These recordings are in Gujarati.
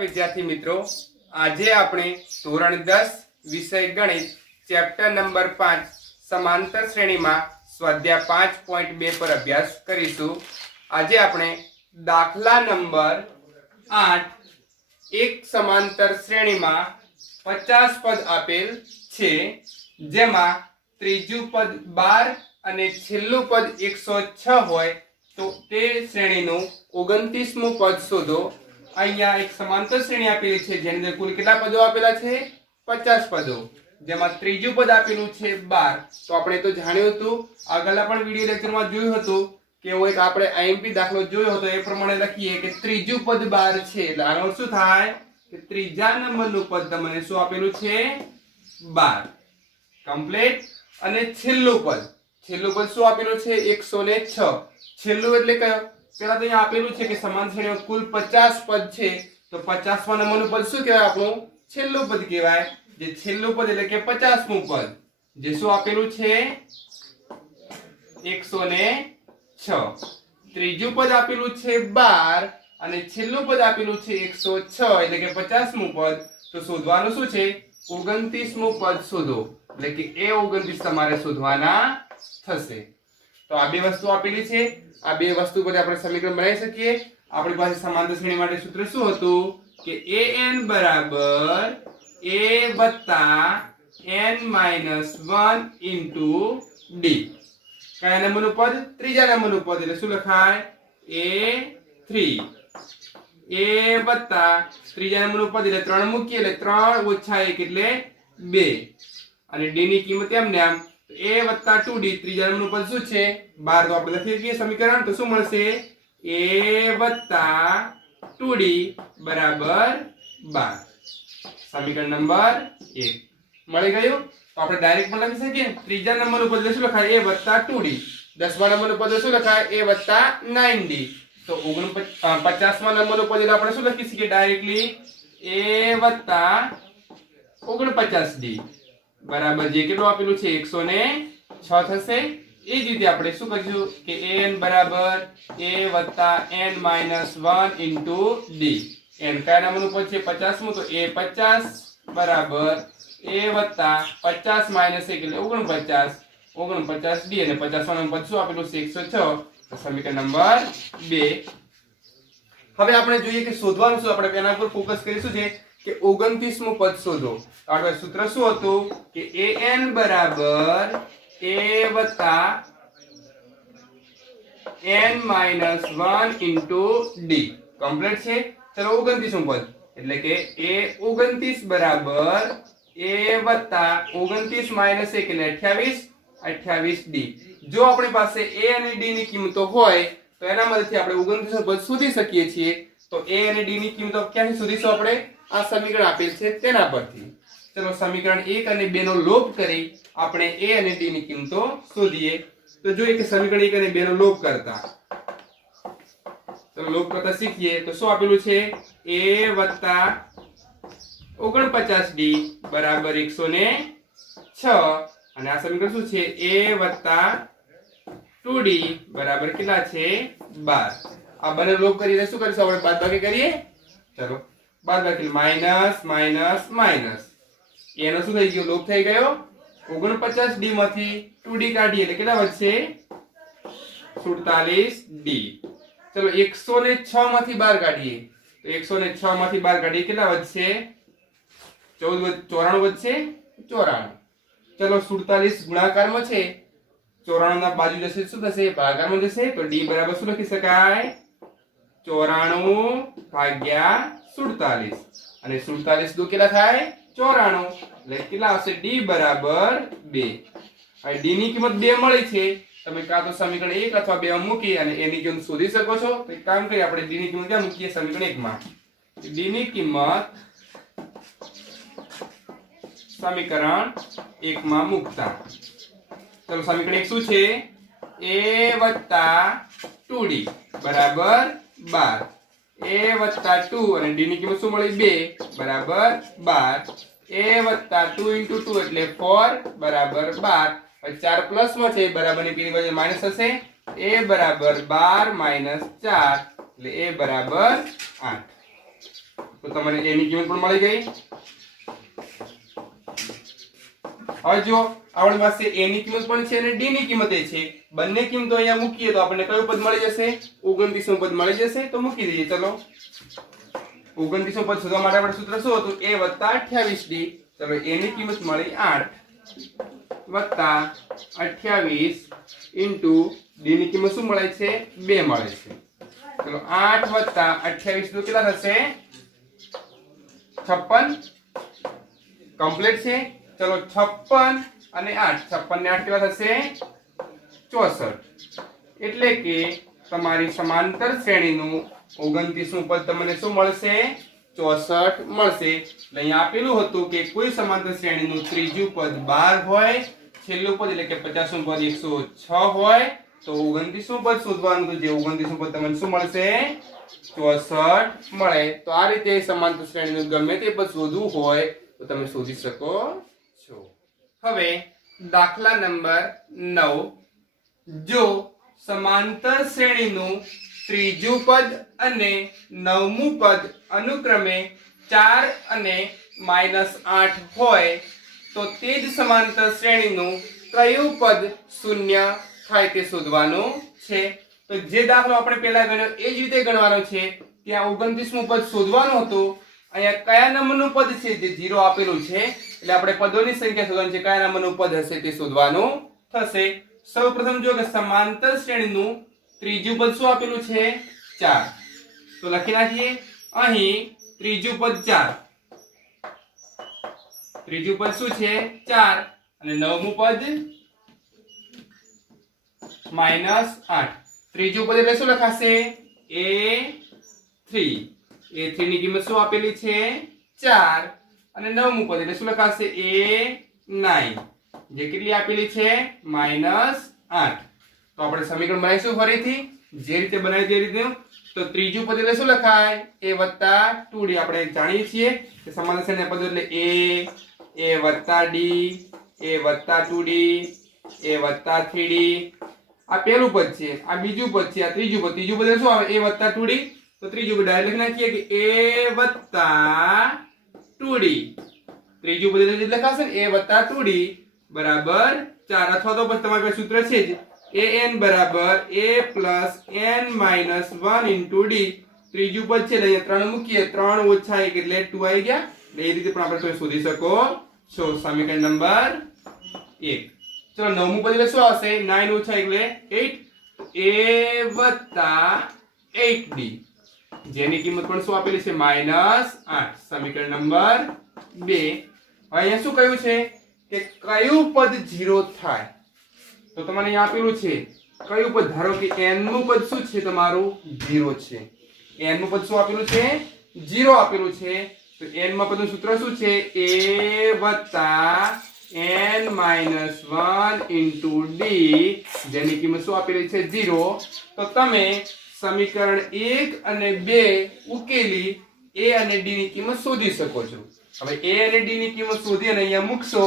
विद्यार्थी मित्रों, आज આપણે ધોરણ 10 વિષય ગણિત ચેપ્ટર નંબર 5 સમાંતર શ્રેણીમાં સ્વાધ્યાય 5.2 પર અભ્યાસ કરીશું। આજે આપણે દાખલા નંબર 8 એક સમાંતર શ્રેણીમાં 50 પદ આપેલ છે, જેમાં ત્રીજું પદ 12 અને છેલ્લું પદ 106 હોય તો તે શ્રેણીનું 29મું પદ શોધો। અહીંયા એક સમાંતર શ્રેણી આપેલી છે જેની અંદર કુલ કેટલા પદો આપેલા છે 50 પદો, જેમાં ત્રીજું પદ આપેલું છે 12। તો આપણે તો જાણ્યું હતું, આગળના પણ વિડિયો લેક્ચરમાં જોયું હતું કે એવો એક આપણે આઈએમપી દાખલો જોયો હતો, એ પ્રમાણે લખીએ કે ત્રીજું પદ 12 છે એટલે આનો શું થાય કે ત્રીજા નંબરનું પદ તમને શું આપેલું છે 12 કમ્પ્લીટ। અને છેલ્લું પદ શું આપેલું છે 106। છેલ્લું એટલે કયો? પેલા તો અહીંયા આપેલું છે કે સમાન શ્રેણીમાં કુલ 50 પદ છે, તો 50મા નંબરનું પદ શું કહેવાય? આપણું છેલ્લું પદ કહેવાય। જે છેલ્લું પદ એટલે કે 50મું પદ, જે શું આપેલું છે 106। ત્રીજું પદ આપેલું છે 12 અને છેલ્લું પદ આપેલું છે 106 એટલે કે 50મું પદ। તો શોધવાનું શું છે 29મું પદ શોધો, એટલે કે એ 29 તમારે શોધવાના થશે। તો આ બે વસ્તુ આપેલી છે, આ બે વસ્તુ પર આપણે સમીકરણ બનાવી શકીએ। આપણી પાસે સમાંતર શ્રેણી માટે સૂત્ર શું હતું કે an બરાબર a વત્તા n માઈનસ 1 ઇન્ટુ d। કયા નંબરનું પદ? ત્રીજા નંબરનું પદ, એટલે શું લખાય a3 a વત્તા ત્રીજા નંબરનું પદ એટલે 3 મૂકીએ એટલે 3 ઓછા 1 એટલે 2 અને d ની કિંમત એમને આમ a વત્તા 2d ત્રીજા નંબરનું પદ શું છે 12। તો આપણે લખી શકીએ સમીકરણ, તો શું મળશે a વત્તા 2d બરાબર 12। સમીકરણ નંબર 1 મળી ગયું। તો આપણે ડાયરેક્ટ પણ લખી શકીએ ત્રીજા નંબરનું પદ શું લખાય a વત્તા 2d, 10મા નંબરનું પદ શું લખાય a વત્તા 9d। તો 50મા નંબરનું પદ એટલે આપણે શું લખી શકીએ ડાયરેક્ટલી a વત્તા 49d બરાબર જે કેટલું આપેલું છે 106 થશે। એ જ રીતે આપણે શું કરીશું કે an બરાબર a વત્તા n minus 1 into d। n કયા નંબરનું પદ છે 50મું, તો a 50 બરાબર a વત્તા 50 માઈનસ 1 એટલે 49d અને 50મા નંબર પદ શું આપેલું છે 106। તો સમીકરણ નંબર 2। હવે આપણે જોઈએ કે શોધવાનું શું, આપણે એના પર ફોકસ કરીશું છે કે 29મું પદ શોધો। આપણે સૂત્ર શું હતું કે an બરાબર a વત્તા n minus 1 into d complete છે। ચલો 29મું પદ એટલે કે a 29 બરાબર a વત્તા 29 માઈનસ 1 એટલે 28d। જો આપણી પાસે a અને d ની કિંમતો હોય તો એના મદદથી આપણે 29મું પદ શોધી શકીએ છીએ। તો a અને d ની કિંમતો ક્યાંથી શોધીશું? આપણે આ સમીકરણ આપેલ છે તેના પરથી। ચલો સમીકરણ 1 અને 2 નો લોપ કરી આપણે a અને d ની કિંમતો શોધીએ। તો જોઈએ કે સમીકરણ 1 અને 2 નો લોપ કરતા, તો લોપ કરતા શીખીએ। તો શું આપેલું છે a વત્તા 49d બરાબર 106 અને આ સમીકરણ શું છે a વત્તા 2d બરાબર કેટલા છે 12। આ બંને લોપ કરીને શું કરીશું આપણે? બાદબાકી કરીએ। ચલો બાદબાકી માઈનસ માઈનસ માઈનસ, એનો શું થઈ ગયો? લોપ થઈ ગયો। 49d માંથી 2d કાઢીએ એટલે કેટલા વધશે 47d। ચલો 106 માંથી 12 કાઢીએ તો 106 માંથી 12 કાઢીએ કેટલા વધશે 94 વધશે 94। ચલો 47 ગુણાકારમાં છે, 94 ના બાજુ જશે શું થશે ભાગાકારમાં જશે, તો d બરાબર શું લખી શકાય 94 ભાગ્યા 47 અને 47 દો કેટલા થાય 94 એટલે કેટલા આવશે d બરાબર 2। હવે d ની કિંમત 2 મળી છે, તમે કાં તો સમીકરણ 1 અથવા 2 માં મૂકી અને a ની કિંમત શોધી શકો છો। તો એક કામ કરીએ આપણે d ની કિંમત ક્યાં મૂકીએ સમીકરણ 1 માં। d ની કિંમત સમીકરણ 1 માં મૂકતા, ચલો સમીકરણ 1 શું છે a વત્તા 2d બરાબર 12, a વત્તા 2 અને d ની કિંમત શું મળી 2 બરાબર 12, a વત્તા 2 ઇન્ટુ 2 એટલે 4 બરાબર 12। 4 પ્લસ માં છે બરાબર ની પેલી બાજુ માઈનસ થશે, a બરાબર 12 માઈનસ 4 એટલે a બરાબર 8। તો તમને a ની કિંમત પણ મળી ગઈ। હવે જો આપણી પાસે a ની કિંમત પણ છે અને d ની કિંમત એ છે, બંને કિંમતો અહીંયા મૂકીએ તો આપણને કયું પદ મળી જશે? 29મું પદ મળી જશે। તો મૂકી દઈએ, ચલો 29મું પદ શોધવા માટે આપણે સૂત્ર શું હતું? a + 28d। ચલો a ની કિંમત મળી 8 + 28 ઇન્ટુ d ની કિંમત શું મળે છે? 2 મળે છે। ચલો 8 + 28 તો કેટલા થશે? 56 કમ્પ્લીટ છે। ચલો 56 અને 8, 56 ને 8 કેટલા થશે? 64। એટલે કે તમારી સમાંતર શ્રેણીનું 29મું પદ તમને શું મળશે? 64 મળશે। એટલે અહીંયા આપેલું હતું કે કોઈ સમાંતર શ્રેણીનું ત્રીજું પદ 12 હોય, છેલ્લું પદ એટલે કે 50મું પદ 106 હોય તો 29મું પદ શોધવાનું, તો જે 29મું પદ તમને શું મળશે? 64 મળે। તો આ રીતે સમાંતર શ્રેણીનું ગમે તે પદ શોધવું હોય તો તમે શોધી શકો છો। હવે દાખલા નંબર 9, જો સમાંતર શ્રેણીનું ત્રીજું પદ અને નવમું પદ અનુક્રમે 4 અને -8 હોય તો તે જ સમાંતર શ્રેણીનું કયું પદ શૂન્ય થાય તે શોધવાનું છે। તો જે દાખલો આપણે પહેલા ગણ્યો એ જ રીતે ગણવાનો છે। ત્યાં 29મું પદ શોધવાનું હતું, અહીંયા કયા નંબરનું પદ છે? જે 0 આપેલું છે, એટલે આપણે પદોની સંખ્યા શોધવાની છે, કયા નંબરનું પદ હશે તે શોધવાનું થશે। સૌપ્રથમ જો કે સમાંતર શ્રેણીનું ત્રીજું પદ શું આપેલું છે? 4। તો લખી નાખીએ, અહીં ત્રીજું પદ 4, ત્રીજું પદ શું છે? 4 અને નવમું પદ -8। ત્રીજું પદ એટલે શું લખાશે? a3। a3 ની કિંમત શું આપેલી છે? 4 અને નવમું પદ એટલે શું લખાશે? a9, જે કેટલી આપેલી છે? -8। તો આપણે સમીકરણ બનાવીશું ફરીથી જે રીતે બનાવી તે રીતે। તો ત્રીજું પદ એટલે શું લખાય? a + 2d। આપણે જાણીએ છીએ કે સમાંતર શ્રેણીના પદો એટલે a + d, a + 2d, a + 3d। આ પહેલું પદ છે, આ બીજું પદ છે, આ ત્રીજું પદ। ત્રીજું પદ એટલે શું આવે? a + 2d। તો ત્રીજું પદ ડાયરેક્ટ લખી નાખીએ કે a + 2d। ત્રીજું પદ એટલે લખાશે ને a + 2d બરાબર 4, અથવા તો પછી તમારી પાસે સૂત્ર છે જ an બરાબર a + n - 1 * d। ત્રીજું પદ છે એટલે અહીંયા 3 મૂકીએ, 3 - 1 એટલે 2 આવી ગયા। એ રીતે પણ આપણે શોધી શકો છો। સમીકરણ નંબર 1। ચલો નવમું પદ એટલે શું આવશે? 9 - 8 એટલે a + 8d, જેની કિંમત પણ શું આપેલી છે? -8। સમીકરણ નંબર 2। હવે અહીંયા શું કહ્યું છે કે કયું પદ 0 થાય? તો તમને અહીંયા આપેલું છે કયું પદ? ધારો કે n નું પદ શું છે? તમારું 0 છે। n નું પદ શું આપેલું છે? 0 આપેલું છે। તો n માં પદનું સૂત્ર શું છે? a + n - 1 * d, જેની કિંમત શું આપેલી છે? 0। તો તમે સમીકરણ 1 અને 2 ઉકેલી a અને d ની કિંમત શોધી શકો છો। હવે a અને d ની કિંમત શોધી અને અહીંયા મૂકશો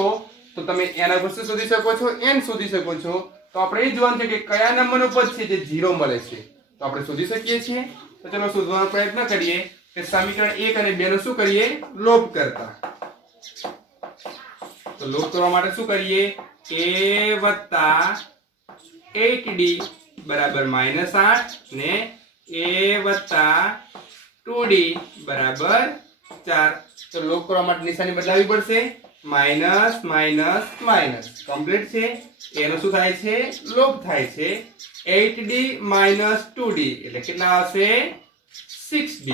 તો તમે એના પર શું શોધી શકો છો? n શોધી શકો છો। તો આપણે એ જોવાનું છે કે કયા નંબરનું પદ છે જે 0 મળે છે, તો આપણે શોધી શકીએ છીએ। તો ચલો શોધવાનો પ્રયત્ન કરીએ કે સમીકરણ 1 અને 2 નો શું કરીએ? લોપ કરતા। તો લોપ કરવા માટે શું કરીએ? a + 8d બરાબર -8 ને a + 2d બરાબર 4। તો લોપ કરવા માટે નિશાની બદલાવી પડશે, - કમ્પ્લીટ છે। a નો શું થાય છે? લોપ થાય છે। 8d - 2d એટલે કેટલા આવશે? 6d।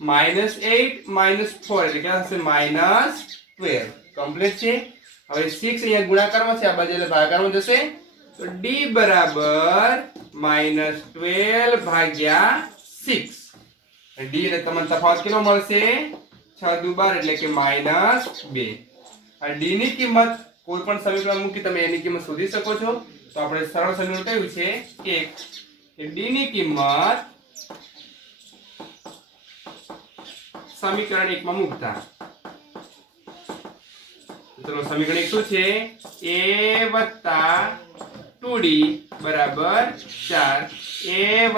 -8 - 4 એટલે કેટલા થશે? -12। કમ્પ્લીટ છે। હવે 6 અહીંયા ગુણાકારમાં છે, આ બાજુ એટલે ભાગાકારમાં જશે। તો d બરાબર -12/6। d એટલે તમને તફાવત કેટલો મળશે? 6 દુ 12 એટલે કે -2। આ d ની કિંમત કોઈ પણ સમીકરણ મૂકી તમે એની કિંમત શોધી શકો છો। તો આપણે સરળ સમીકરણ કયું છે? 1 કે d ની કિંમત સમીકરણ 1 માં મૂકતા। ચલો સમીકરણ 1 શું છે? a + 2d બરાબર 4, a +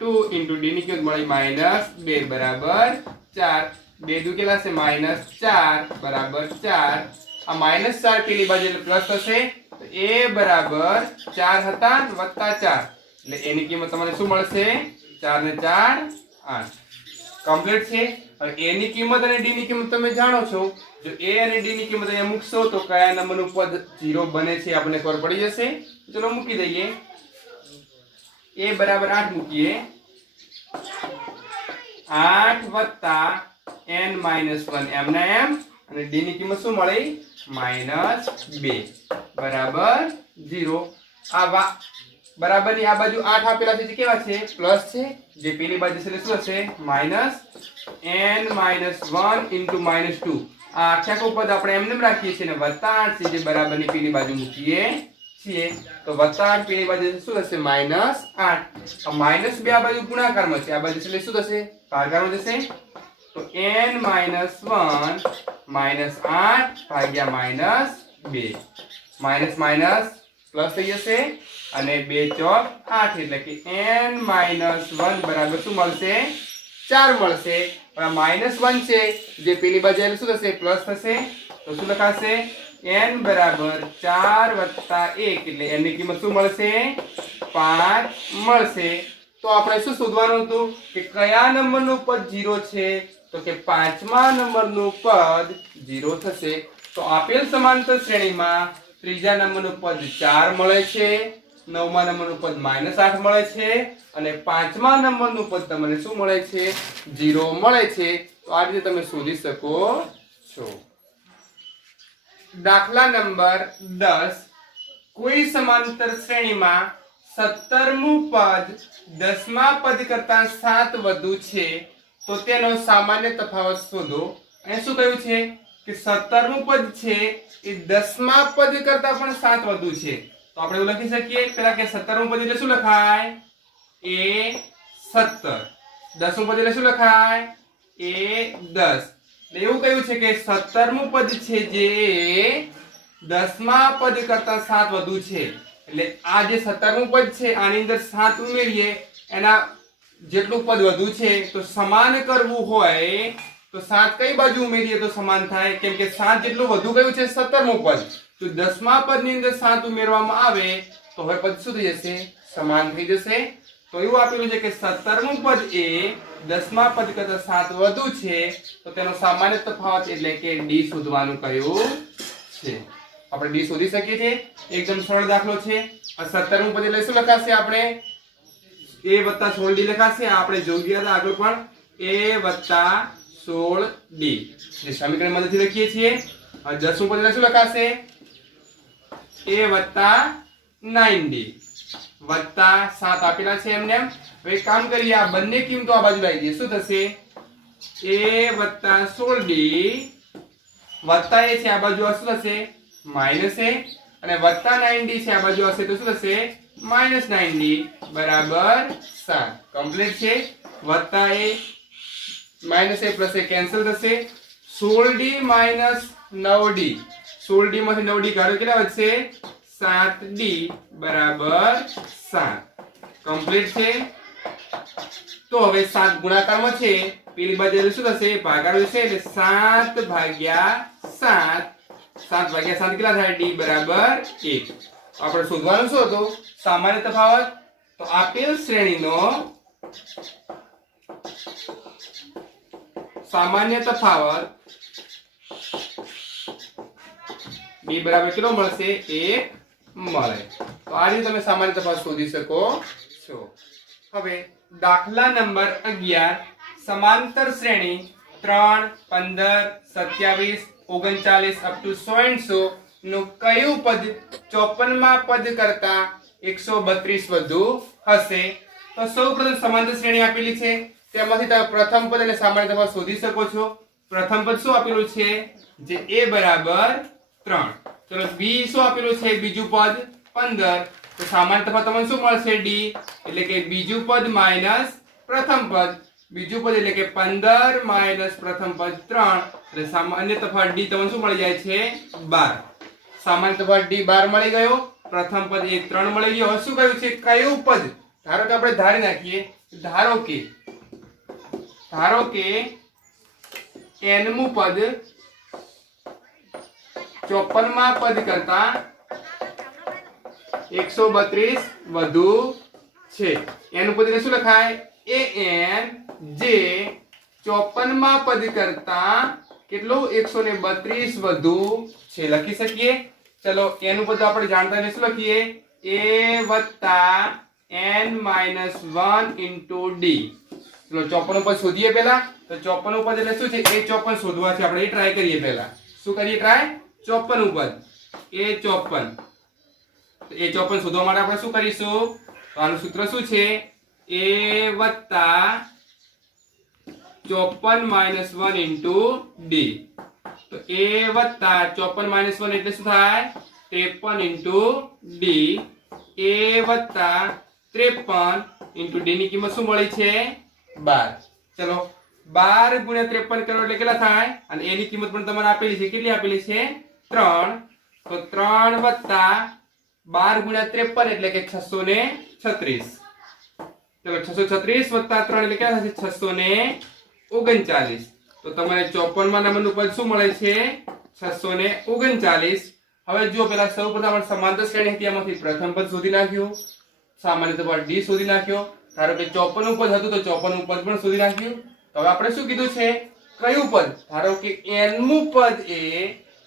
2 * d ની કિંમત મળી -2 બરાબર 4 બે દુ કેટલા છે -4 બરાબર 4 આ -4 પેલી બાજુ એટલે પ્લસ થશે તો a બરાબર 4 હતા વત્તા 4 એટલે a ની કિંમત તમને શું મળશે 4 ને 4 8 કમ્પ્લીટ છે હવે a ની કિંમત અને d ની કિંમત તમે જાણો છો જો a અને d ની કિંમત અહીંયા મૂકશો તો કયા નંબરનું પદ 0 બને છે આપણને ખબર પડી જશે ચલો મૂકી દઈએ a બરાબર 8 મૂકીએ 8 વત્તા n -1 એમને એમ અને d ની કિંમત શું મળી -2 બરાબર 0 આ બરાબરની આ બાજુ 8 આપેલા છે જે કેવા છે પ્લસ છે જે પેલી બાજુ છે એટલે શું હશે -n -1 * -2 આ આખા પદ આપણે એમને એમ રાખીએ છીએ ને વત્તા 8 છે જે બરાબરની પેલી બાજુ મૂકીએ છીએ તો વત્તા 8 પેલી બાજુ શું થશે -8 આ -2 આ બાજુ ગુણાકારમાં છે આ બાજુ એટલે શું થશે ભાગાકારમાં જશે તો n -1 -8 ભાગ્યા -2 માઇનસ માઇનસ પ્લસ થઈ જશે અને 2 ચોક 8 એટલે કે n -1 બરાબર શું મળશે 4 મળશે પણ -1 છે જે પેલી બાજુ એટલે શું થશે પ્લસ થશે તો શું લખાશે n બરાબર 4 + 1 એટલે n ની કિંમત શું મળશે 5 મળશે તો આપણે શું શોધવાનું હતું કે કયા નંબરનું પદ 0 છે તો કે 5મા નંબરનું પદ 0 થશે તો આપેલ સમાંતર શ્રેણીમાં ત્રીજા નંબરનું પદ 4 મળે છે 9મા નંબરનું પદ -8 મળે છે અને 5મા નંબરનું પદ તમને શું મળે છે 0 મળે છે તો આ રીતે તમે શોધી શકો છો દાખલા નંબર 10 કોઈ સમાંતર શ્રેણીમાં 17મું પદ 10મા પદ કરતા 7 વધુ છે તો તેનો સામાન્ય તફાવત શોધો અહીં શું કહ્યું છે કે 17મું પદ છે એ 10મા પદ કરતા પણ 7 વધુ છે તો આપણે એવું લખી શકીએ પેલા કે 17મું પદ એટલે શું લખાય a 17 10મું પદ એટલે શું લખાય a 10 એટલે એવું કહ્યું છે કે 17મું પદ છે જે 10મા પદ કરતા 7 વધુ છે એટલે આ જે 17મું પદ છે આની અંદર 7 ઉમેરીએ એના જેટલું પદ વધુ છે તો સમાન કરવું હોય તો 7 કઈ બાજુ ઉમેરીએ તો સમાન થાય કેમ કે 7 જેટલું વધુ કયું છે 17મું પદ તો 10મા પદની અંદર 7 ઉમેરવામાં આવે તો હવે પદ શું થઈ જશે સમાન થઈ જશે તો એવું આપેલું છે કે 17મું પદ એ 10મા પદ કરતા 7 વધુ છે તો તેનો સામાન્ય તફાવત એટલે કે d શોધવાનું કહ્યું છે આપણે d શોધી શકીએ છીએ એકદમ સરળ દાખલો છે આ 17મું પદ એટલે શું લખાશે આપણે a + 16d લખાશે આપણે જોઈ ગયા આગળ પણ a + 16d જે સમીકરણ મદદથી લખીએ છીએ આ 10મું પદ એટલે શું લખાશે a + 9d વત્તા 7 આપેલા છે એમને હવે કામ કરીએ આ બંને કિંમતો આ બાજુ લાવી દઈએ શું થશે a + 16d વત્તા a છે આ બાજુ શું થશે માઈનસ a અને વત્તા 9d છે આ બાજુ હશે તો શું થશે -9d બરાબર 7 કમ્પ્લીટ છે વત્તા a minus a plus a cancel થશે 16d - 9d 16d માંથી 9d કાઢો કેટલા વધશે 7d બરાબર 7 કમ્પ્લીટ છે તો હવે 7 ગુણાકારમાં છે પેલી બાજુ શું થશે ભાગાકાર થશે એટલે 7 ભાગ્યા 7 7 ભાગ્યા 7 કેટલા થાય d બરાબર 1 આપણે શોધવાનું શું હતું સામાન્ય તફાવત તો આપેલ શ્રેણીનો સામાન્ય તફાવત b બરાબર કેટલો મળશે 1 મળે તો આ રીતે તમે સામાન્ય તફાવત શોધી શકો છો હવે દાખલા નંબર 11 સમાંતર શ્રેણી 3 15 27 39 અપ ટુ 100 નું કયું પદ 54મા પદ કરતા 132 વધુ હશે તો સૌપ્રથમ સમાંતર શ્રેણી આપેલી છે તેમાંથી તમે પ્રથમ પદ અને સામાન્ય તફાવત શોધી શકો છો પ્રથમ પદ શું આપેલું છે જે a બરાબર 3 ચલો b શું આપેલું છે બીજું પદ 15 તો સામાન્ય તફાવત તમને શું મળશે d એટલે કે બીજું પદ માઈનસ પ્રથમ પદ બીજું પદ એટલે કે 15 માઈનસ પ્રથમ પદ 3 એટલે સામાન્ય તફાવત d તમને શું મળી જાય છે 12 સામાન્ય તફાવત d 12 મળી ગયો પ્રથમ પદ એ 3 મળી ગયો હવે શું કહ્યું છે કયું પદ ધારો કે આપણે ધારી નાખીએ ધારો કે nમું પદ 54માં પદ કરતા 132 વધુ છે. એનું પદ એટલે શું લખાય? an જે 54માં પદ કરતા કેટલું 132 વધુ છે. લખી શકીએ? ચલો એનું પદ આપણે જાણતા એટલે શું લખીએ? a વત્તા n માઇનસ 1 ઇન્ટુ ડી. ચલો 54 પદ શોધીએ પહેલા. તો 54 પદ એટલે શું છે? a 54 શોધવા છે આપણે. એ ટ્રાય કરીએ પહેલા. શું કરીએ ટ્રાય? 54 પદ a 54. તો a 54 શોધવા માટે આપણે શું કરીશું? તો આનું સૂત્ર શું છે? a વત્તા 54 માઇનસ 1 ઇન્ટુ ડી. તો a વત્તા 54 માઇનસ 1 એટલે શું થાય? 53 ઇન્ટુ ડી. a વત્તા 53 ઇન્ટુ ડી ની કિંમત શું મળી છે? 12. ચલો 12 ગુણ્યા 53 કરો એટલે કેટલા થાય? અને a ની કિંમત પણ તમને આપેલી છે. કેટલી આપેલી છે? 3. તો 3 વત્તા 12 ગુણ્યા 53 એટલે કે 636. ચલો 636 વત્તા 3 એટલે કેટલા થશે? 639. તો તમારે 54માં નંબરનું પદ શું મળે છે? 639. હવે જો પેલા સૌપ્રથમ આપણે સમાંતર શ્રેણી હતી એમાંથી પ્રથમ પદ શોધી નાખ્યું. સામાન્ય તફાવત d શોધી નાખ્યો. ધારો કે 54 નું પદ હતું તો 54 નું પદ પણ શોધી નાખ્યું. તો હવે આપણે શું કીધું છે? કયું પદ? ધારો કે n મું પદ એ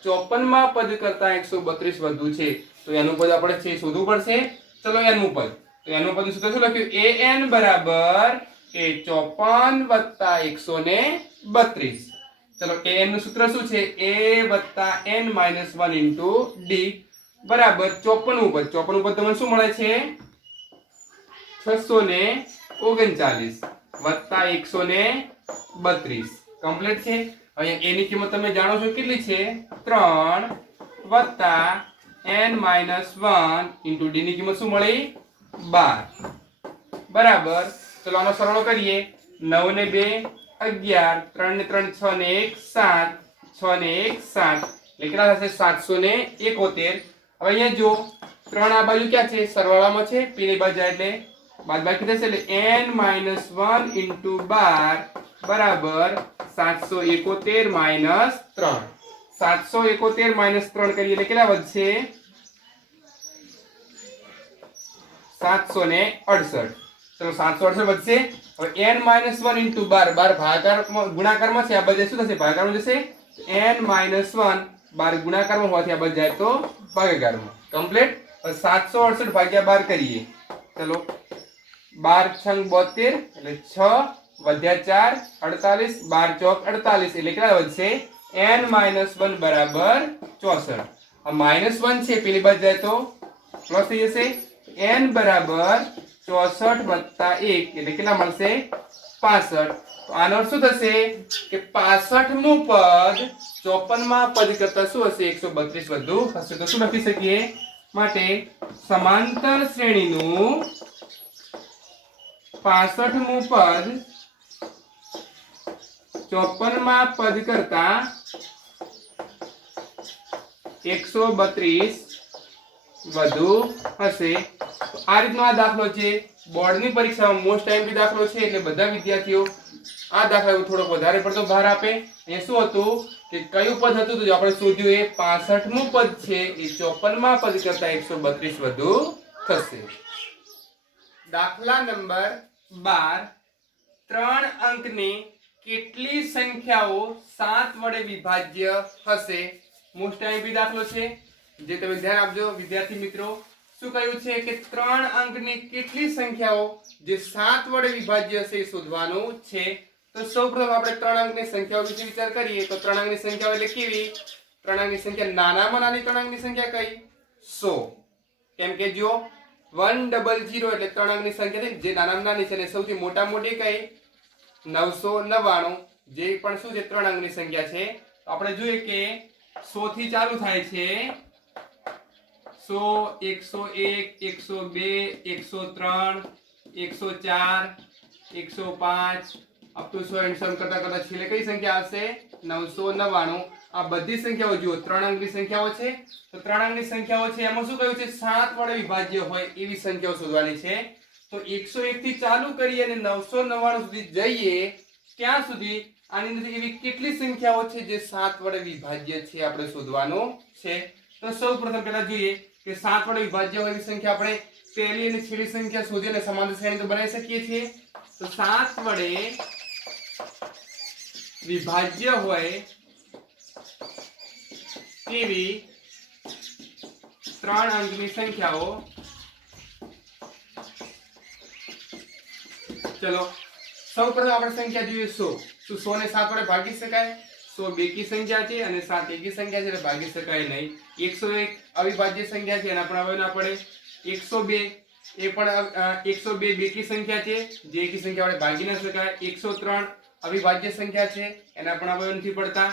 54માં પદ કરતા 132 વધુ છે. તો એનું પદ આપણે છે શોધવું પડશે. ચલો n મું પદ. તો n મું પદ સૂત્ર શું લખ્યું? an બરાબર એ 54 વત્તા 132. ચલો an નું સૂત્ર શું છે? a વત્તા n માઇનસ 1 ઇન્ટુ ડી બરાબર 54 નું પદ. 54 નું પદ તમને શું મળે છે? 639 વત્તા 132. કમ્પ્લીટ છે. અહીંયા a ની કિંમત તમે જાણો છો કેટલી છે? 3 વત્તા n માઇનસ 1 ઇન્ટુ ડી ની કિંમત શું મળી? 12. બરાબર. ચલો આનો સરળ કરીએ. 9 ને 2 11, 3 ને 3 6 ને 1 7, 6 ને 1 7 એટલે કેટલા થશે? 771. હવે અહીંયા જો 3 આ બાજુ ક્યાં છે? સરવાળામાં છે. p ની બાજુ જાય એટલે બાદબાકી થશે એટલે n માઇનસ 1 ઇન્ટુ 12 બરાબર 771 માઇનસ 3. 771 માઇનસ 3 કરીએ એટલે કેટલા વધશે? 768. ચલો 768 વધશે. હવે n માઇનસ 1 ઇન્ટુ 12 ભાગાકારમાં ગુણાકારમાં છે. આ બધે શું થશે? ભાગાકારમાં જશે. n માઇનસ 1 12 ગુણાકારમાં હોવાથી આ બધે જાય તો ભાગાકારમાં. કમ્પ્લીટ. હવે 768 ભાગ્યા 12 કરીએ. ચલો 12 છંગ 72 એટલે 6 વધ્યા 4 48. 12 ચોક 48 એટલે કેટલા વધશે? n માઇનસ 1 બરાબર 64. આ માઇનસ 1 છે પેલી બાજુ જાય તો પ્લસ થઈ જશે. n બરાબર 64 વત્તા 1 એટલે કેટલા મળશે? 65. તો આનો અર્થ શું થશે? કે 65મું પદ 54માં પદ કરતા શું હશે? 132 વધુ હશે. તો શું લખી શકીએ? માટે સમાંતર શ્રેણીનું 65મું પદ 54માં પદ કરતા 132 વધુ હશે. તો આ રીતનો આ દાખલો છે. બોર્ડની પરીક્ષામાં મોસ્ટ ટાઈમથી દાખલો છે એટલે બધા વિદ્યાર્થીઓ આ દાખલા થોડોક વધારે પડતો ભાર આપે. અહીંયા શું હતું કે કયું પદ હતું? તો આપણે શોધ્યું એ 65મું પદ છે એ 54માં પદ કરતા 132 વધુ થશે. દાખલા નંબર 12. 3 અંકની કેટલી સંખ્યાઓ 7 વડે વિભાજ્ય હશે? મોસ્ટ ટાઈમથી દાખલો છે જે તમે ધ્યાન આપજો વિદ્યાર્થી મિત્રો. શું કહ્યું છે કે 3 અંકની કેટલી સંખ્યાઓ જે 7 વડે વિભાજ્ય હશે એ શોધવાનું છે. તો સૌપ્રથમ આપણે 3 અંકની સંખ્યાઓ વિશે વિચાર કરીએ. તો 3 અંકની સંખ્યાઓ એટલે કેવી? 3 અંકની સંખ્યા નાનામાં નાની 3 અંકની સંખ્યા કઈ? 100. કેમ કે જો 100 એટલે 3 અંકની સંખ્યા છે જે નાનામાં નાની છે અને સૌથી મોટા મોટી કઈ? 999 જે પણ શું છે 3 અંકની સંખ્યા છે. આપણે જોઈએ કે 100 થી ચાલુ થાય છે. 100, 101, 102, 103, 104, 105 અપ ટુ 100 કરતા કરતા છેલ્લે કઈ સંખ્યા આવશે? 999. આ બધી સંખ્યાઓ જુઓ 3 અંકની સંખ્યાઓ છે. તો 3 અંકની સંખ્યાઓ છે એમાં શું કહ્યું છે? 7 વડે વિભાજ્ય હોય એવી સંખ્યાઓ શોધવાની છે. તો 101 થી ચાલુ કરી અને 999 સુધી જઈએ ત્યાં સુધી આની અંદર એવી કેટલી સંખ્યાઓ છે જે 7 વડે વિભાજ્ય છે આપણે શોધવાનું છે. તો સૌપ્રથમ પહેલા જોઈએ કે 7 વડે વિભાજ્ય હોય એવી સંખ્યા આપણે પહેલી અને છેલ્લી સંખ્યા શોધીને સમાંતર શ્રેણી તો બનાવી શકીએ છીએ. તો 7 વડે વિભાજ્ય હોય તેવી 3 અંકની સંખ્યાઓ. ચલો સૌપ્રથમ આપણે સંખ્યા જોઈએ 100. શું 100 ને 7 વડે ભાગી શકાય? 100 બેકી સંખ્યા છે અને 7 એકી સંખ્યા છે એટલે ભાગી શકાય નહીં. 101 અવિભાજ્ય સંખ્યા છે એના પણ અવયવ ના પડે. 102 એ પણ 102 બેકી સંખ્યા છે જે એકી સંખ્યા વડે ભાગી ન શકાય. 103 અવિભાજ્ય સંખ્યા છે એના પણ અવયવ નથી પડતા.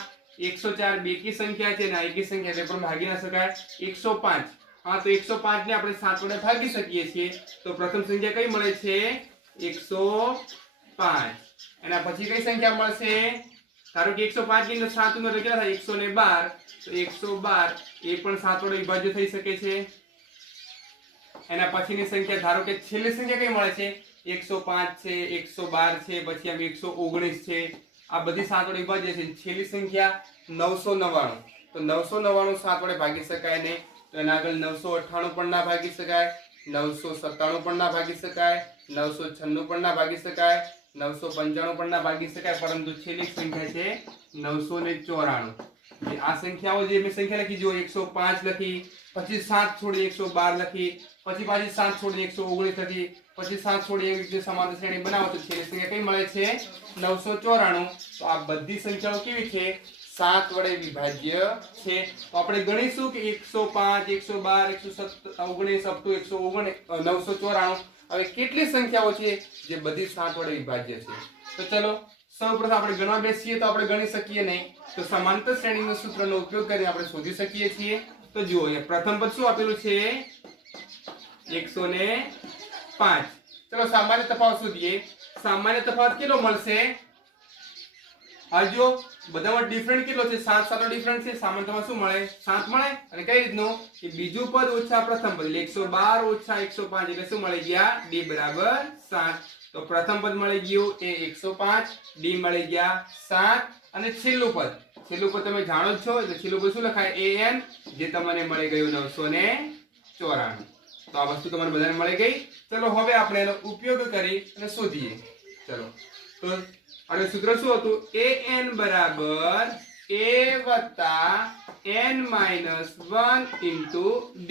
104 બેકી સંખ્યા છે અને એકી સંખ્યા એટલે પણ ભાગી ન શકાય. 105 હા તો 105 ને આપણે 7 વડે ભાગી શકીએ છીએ. તો પ્રથમ સંખ્યા કઈ મળે છે? 105. એના પછી કઈ સંખ્યા મળશે? ધારો કે 105 ની અંદર 7 ઉમેરો કેટલા થાય? 112. તો 112 એ પણ 7 વડે વિભાજ્ય થઈ શકે છે. એના પછીની સંખ્યા ધારો કે છેલ્લી સંખ્યા કઈ મળે છે? 105 છે, 112 છે, પછી આમ 119 છે. આ બધી 7 વડે વિભાજ્ય છે. છેલ્લી સંખ્યા 999. તો 999 7 વડે ભાગી શકાય નહીં. તો એના આગળ 998 પણ ના ભાગી શકાય, 997 પણ ના ભાગી શકાય, 996 પણ ના ભાગી શકાય, 995 પણ ના ભાગી શકાય, પરંતુ છેલ્લી સંખ્યા છે 994. આ સંખ્યાઓ જે મેં સંખ્યા લખી જો 105 લખી, પછી 7 છોડી 112 લખી, પછી પાછી 7 છોડી 119 લખી, પછી 7 છોડી એવી રીતે સમાંતર શ્રેણી બનાવો તો છેલ્લી સંખ્યા કઈ મળે છે? 994. તો આ બધી સંખ્યાઓ કેવી છે? 7 વડે વિભાજ્ય છે. તો આપણે ગણીશું કે 105, 112, 119, 994 હવે કેટલી સંખ્યાઓ છે જે બધી 7 વડે વિભાજ્ય છે? તો ચલો સૌપ્રથમ આપણે ગણવા બેસીએ તો આપણે ગણી શકીએ નહીં. તો સમાંતર શ્રેણીના સૂત્રનો ઉપયોગ કરીને આપણે શોધી શકીએ છીએ. તો જુઓ અહીંયા પ્રથમ પદ શું આપેલું છે? 105. ચલો સામાન્ય તફાવત શોધીએ. સામાન્ય તફાવત કેટલો મળશે? જો બધામાં ડિફરન્ટ કેટલો છે? 7 7 નો ડિફરન્ટ છે. સામાન્ય તફાવત શું મળે? 7 મળે. અને કઈ રીતનો? કે બીજું પદ ઓછા પ્રથમ પદ એટલે 112 ઓછા 105 એટલે શું મળી ગયા? d બરાબર 7. તો પ્રથમ પદ મળી ગયું એ 105, d મળી ગયા 7 અને છેલ્લું પદ તમે જાણો જ છો એટલે છેલ્લું પદ શું લખાય? an જે તમને મળી ગયું 994. તો આ વસ્તુ તમને બધાને મળી ગઈ. ચલો હવે આપણે એનો ઉપયોગ કરી અને શોધીએ. ચલો તો અને સૂત્ર શું હતું? an બરાબર a વત્તા n માઈનસ 1 ઇન્ટુ d.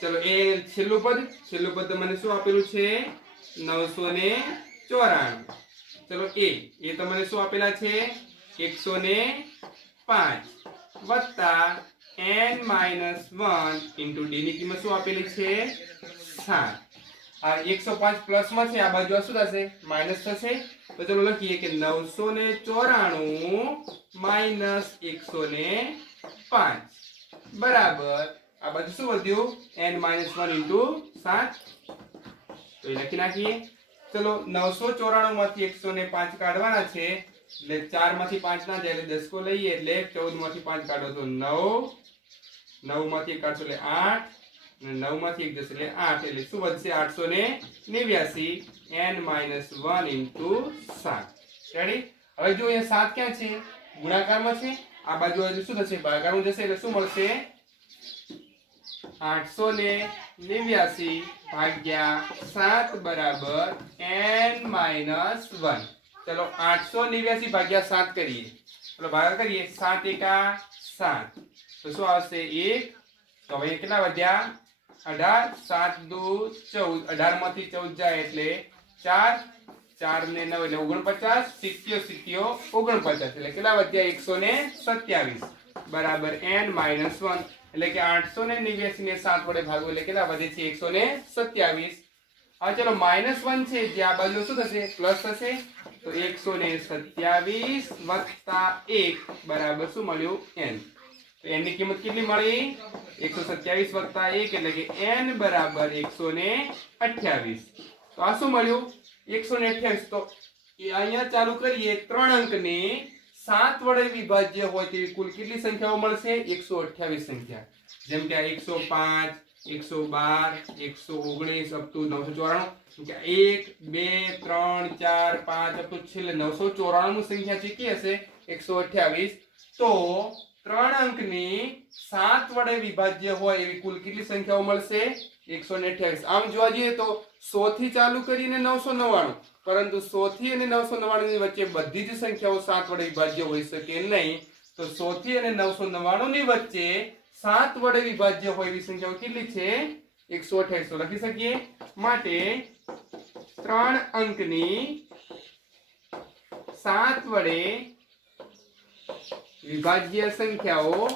ચલો એ છેલ્લું પદ તમને શું આપેલું છે? 994. ચલો એ તમને શું આપેલા છે? 105 વત્તા n માઈનસ 1 ઇન્ટુ d ની કિંમત શું આપેલી છે? 7. આ 105 પ્લસ માં છે, આ બાજુ શું થશે? માઈનસ થશે. તો ચલો લખીએ કે 994 માઈનસ 105 બરાબર આ બાજુ શું વધ્યું? n minus 1 into 7. તો એ લખી નાખીએ. ચલો 994 માંથી 105 કાઢવાના છે એટલે 4 માંથી 5 ના જાય એટલે 10 કો લઈએ એટલે 14 માંથી 5 કાઢો તો 9, 9 માંથી 1 કાઢશો એટલે 8 અને 9 માંથી 1 જશે એટલે 8 એટલે શું વધશે? 889 n માઈનસ 1 ઇન્ટુ 7. રેડી? હવે જો અહીંયા 7 ક્યાં છે? ગુણાકારમાં છે. આ બાજુ હજુ શું થશે? ભાગાકારમાં જશે એટલે શું મળશે? 889 ભાગ્યા 7 બરાબર n માઈનસ 1. ચલો 889 ભાગ્યા 7 કરીએ. ચલો ભાગાકાર કરીએ. 7 એકા 7 તો શું આવશે? 1. તો હવે કેટલા વધ્યા? 18. 7 દુ 14. 18 માંથી 14 જાય એટલે 4. 4 ને 9 એટલે 49. 70 49 એટલે કેટલા વધ્યા? 127 બરાબર n માઈનસ 1. એટલે કે 889 ને 7 વડે ભાગો એટલે કેટલા વધે છે? 127. હવે ચલો માઈનસ 1 છે જે આ બાજુ શું થશે? પ્લસ થશે. તો 127 વત્તા 1 બરાબર શું મળ્યું? n. તો n ની કિંમત કેટલી મળી? 127 વત્તા 1 એટલે કે n બરાબર 128. તો આ શું મળ્યું? 128. તો અહીંયા ચાલુ કરીએ 3 અંકને 7 વડે વિભાજ્ય હોય તેવી કુલ કેટલી સંખ્યાઓ મળશે? 128 સંખ્યા. જેમ કે 105, 112 119 અપ ટુ 994 1 2 3 4 5 અપ ટુ છેલ્લે 994 સંખ્યા છે કે હશે 128 તો 3 અંકની 7 વડે વિભાજ્ય હોય એવી કુલ કેટલી સંખ્યાઓ મળશે 128। આમ જોવા જઈએ તો 100 થી ચાલુ કરીને 999 પરંતુ 100 થી અને 999 ની વચ્ચે બધી જ સંખ્યાઓ 7 વડે વિભાજ્ય હોઈ શકે નહીં તો 100 થી અને 999 ની વચ્ચે 7 વડે વિભાજ્ય હોય એવી સંખ્યાઓ કેટલી છે 128 તો લખી શકીએ માટે 3 અંકની 7 વડે વિભાજ્ય સંખ્યાઓ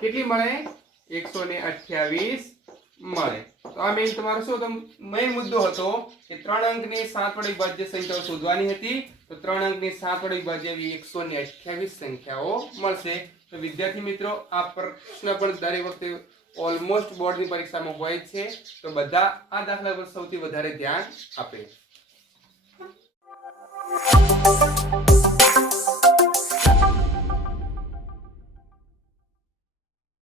કેટલી મળે 128 મળે। તો આ મેઈન તમારો શું મેઈન મુદ્દો હતો કે 3 અંકની 7 વડે વિભાજ્ય સંખ્યાઓ શોધવાની હતી તો 3 અંકની 7 વડે વિભાજ્ય 128 સંખ્યાઓ મળશે। તો વિદ્યાર્થી મિત્રો આ પ્રશ્ન પણ દરેક વખતે ઓલમોસ્ટ બોર્ડની પરીક્ષામાં હોય છે તો બધા આ દાખલા પર સૌથી વધારે ધ્યાન આપે।